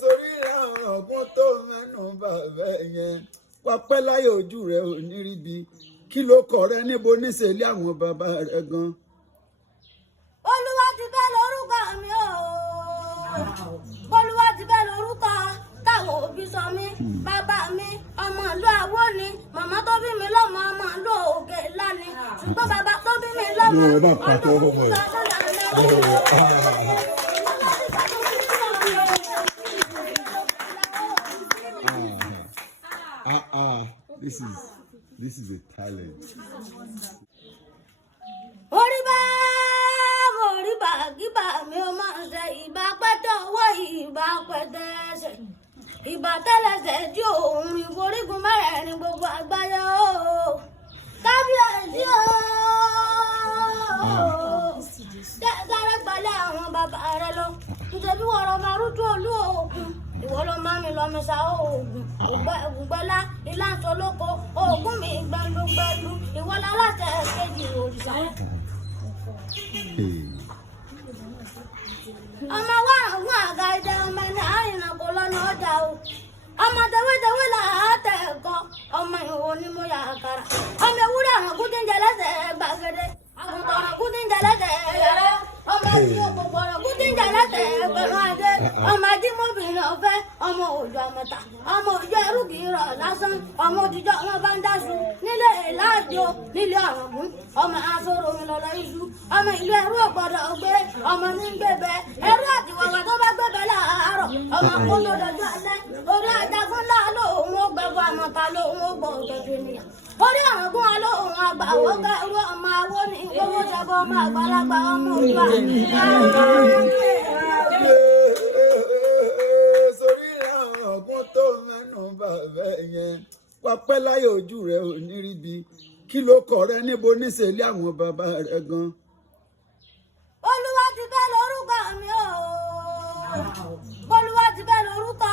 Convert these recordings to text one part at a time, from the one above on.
Sórí àwọn ọ̀gbọ́n tó mẹ́nu bàbá yẹn wá pẹ́ láyé ojú rẹ̀ ò ní ríbi kí ló kọ̀ rẹ níbo níṣẹ́lẹ̀ àwọn bàbá rẹ̀ gan. Boluwatife lórúkọ mi o. Boluwatife lórúkọ táwọn òbí sọ mí. Bàbá mi ọmọ ìlú Àwó ni, màmá tó bí mi lọ́mọ ọmọ ìlú Òkè ńlá ni, ṣùgbọ́n bàbá tó bí mi lọ́mọ This is a talent. Orí bá kíbà mi ó máa ń ṣe ìbá pẹ́tẹ́ ọwọ́ ìbá pẹ́tẹ́ ẹsẹ̀. Ìbá tẹ́lẹsẹ̀ tí òun ìforígun mẹ́rẹ̀ẹ̀rin gbogbo àgbáyé o. Kábíyèsí o. Sáré gbalẹ̀ àwọn bàbá rẹ lọ. Nítorí wọ́n lọ máa rújú olú òògùn. Ìwọ ló máa mi lọ mi sa oògùn. Ògbẹ́lá ilá ń solóko. Oògùn mi gbẹlugbẹlu. Ìwọ láláṣẹ kejì òrìṣà. Ọmọ wa àwọn àga ìdẹ ọmọ ẹni àrìnà kò lọ́nà ọjà o. Ọmọ tewétewé là á tẹ̀ ẹ̀kọ́. Ọmọ ìwọ ni mo yà àkàrà. Ọmọ ewúrẹ́ àwọn kúndín jẹ lẹ́sẹ̀ gbàgede. Àgùntàn àwọn kúndín jẹ lẹ́sẹ̀ yẹrẹ. Ọmọ ẹni òkòkò ọ̀rọ̀ kúndín jẹ lẹ́sẹ̀ ẹgbẹ̀rún adé. Ọmọ ajímọ̀bìnrin ọ̀fẹ́. Ọmọ òjò àmọ̀tà. Ọmọ òjò ẹrú kì í rọ̀ lásán. Ọmọ òjijọ́ ọmọ bá ń dáṣu. Nílé ìlàjò nílé ọ̀rọ̀gún. Ọmọ asọ̀rọ̀ mi lọ́lọ́ iṣu. Ọmọ ìlú ẹrú ọ̀gbọ́dọ̀ gbé. Ọmọ ní gbẹbẹ. Ẹrú àti wàwà tó bá gbẹbẹ láàárọ̀. Ọmọ kó ló dọjọ́ alẹ́. Orí ajá fún láàlọ́ òun ó gbẹ̀bọ àmọ̀tà lóhun ó gbọ́ òtọ́jú ènìyàn. Orí ọ̀rọ̀gún alóhun àgbà ó gẹ̀rú ọmọ awó ní owó ṣẹbọ ọmọ àgbàlagbà ọmọ òjò Sórí àwọn ọ̀gbọ́n tó mẹ́nu bàbá yẹn wá pẹ́ láyé ojú rẹ̀ ò ní ríbi kí ló kọ̀ rẹ níbo níṣẹ́lẹ̀ àwọn bàbá rẹ̀ gan. Boluwatife lórúkọ mi o. Boluwatife lórúkọ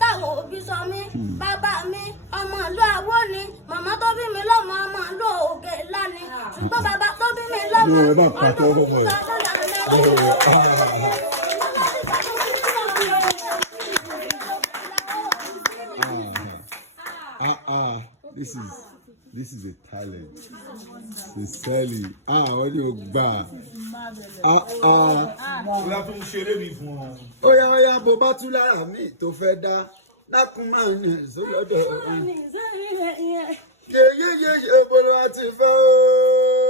táwọn òbí sọ mí. Bàbá mi ọmọ ìlú Àwó ni, màmá tó bí mi lọ́mọ ọmọ ìlú Òkè ńlá ni, ṣùgbọ́n bàbá tó bí mi lọ́mọ This is a talent. Sincerely. Wọ́n ní o gbà. Ìlà tó ń ṣeré mi fún ọ. Óyá bó bá tún lára mi tó fẹ́ dá lákùn máa ń yàn sí lọ́dọ̀. Yeye Boluwatife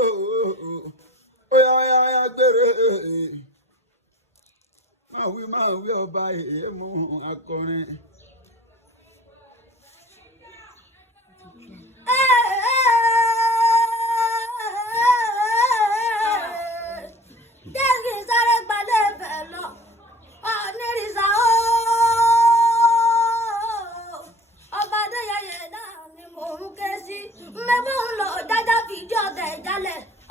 ooo. Óyá gbére. Máa wí ọba èémú akọrin.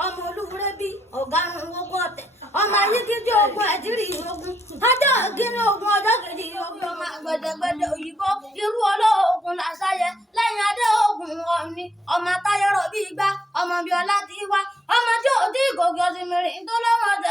Ọmọ olúwúrẹ́ bí ọ̀gárùn owó ọ̀tẹ̀. Ọmọ ayíkíjí ogun ẹ̀dírì ogun. Ọjọ́ ìkíní ogun ọjọ́ kejì ogun ọmọ àgbẹ̀dẹ̀gbẹ̀dẹ̀ òyìnbó. Irú olóògùn làṣàyẹ lẹ́yìn adé ogun ọ̀ni. Ọmọ táyọ̀rọ̀ bí igbá. Ọmọ bíọ́lá ti wá. Ọmọ tí ò tí ìgòkè ọ̀sìn mìíràn tó lọ́wọ́ ọ̀dẹ̀.